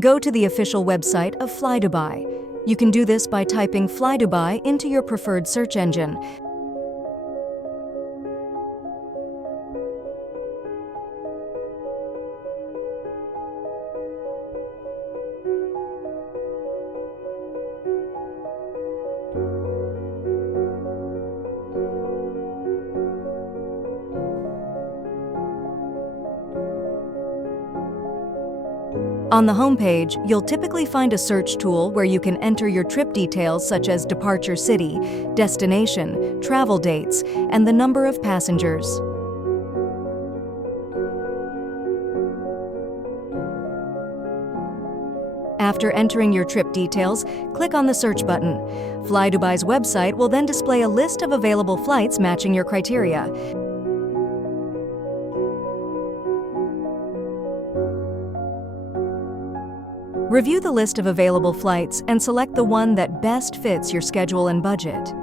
Go to the official website of Flydubai. You can do this by typing Flydubai into your preferred search engine. On the homepage, you'll typically find a search tool where you can enter your trip details such as departure city, destination, travel dates, and the number of passengers. After entering your trip details, click on the search button. Flydubai's website will then display a list of available flights matching your criteria. Review the list of available flights and select the one that best fits your schedule and budget.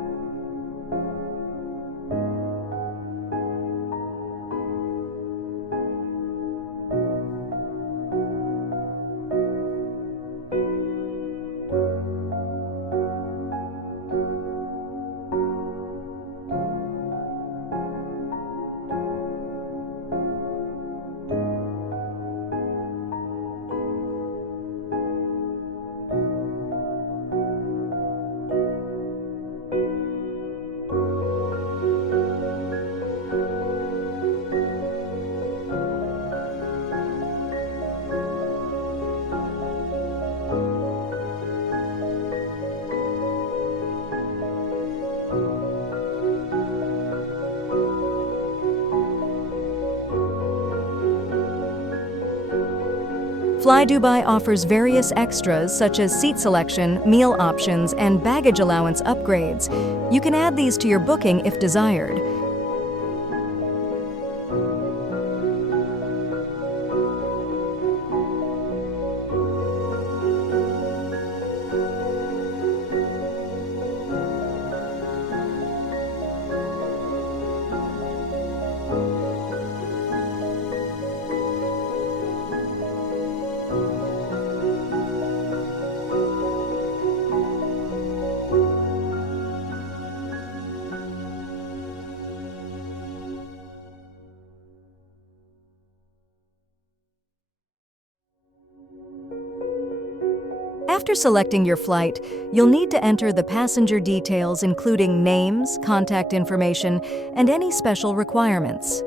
Flydubai offers various extras such as seat selection, meal options, and baggage allowance upgrades. You can add these to your booking if desired. After selecting your flight, you'll need to enter the passenger details including names, contact information, and any special requirements.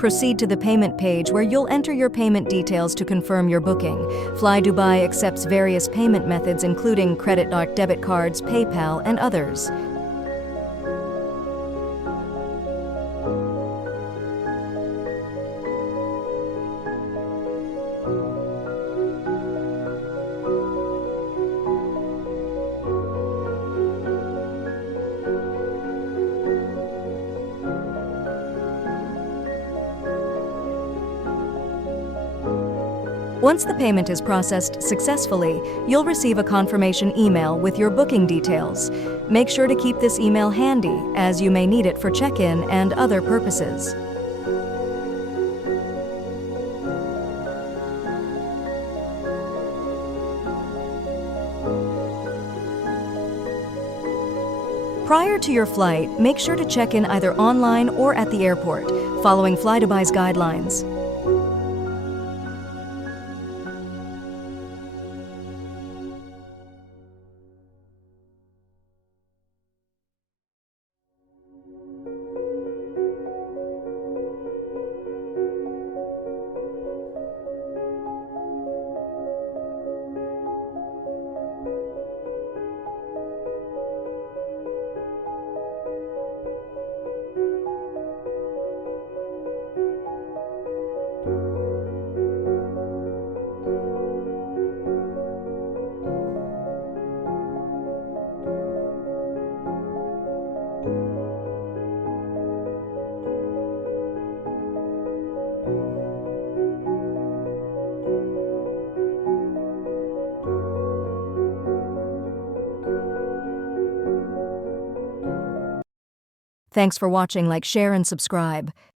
Proceed to the payment page where you'll enter your payment details to confirm your booking. Flydubai accepts various payment methods including credit or debit cards, PayPal, and others. Once the payment is processed successfully, you'll receive a confirmation email with your booking details. Make sure to keep this email handy, as you may need it for check-in and other purposes. Prior to your flight, make sure to check in either online or at the airport, following Flydubai's guidelines. Thanks for watching. Like, share, and subscribe.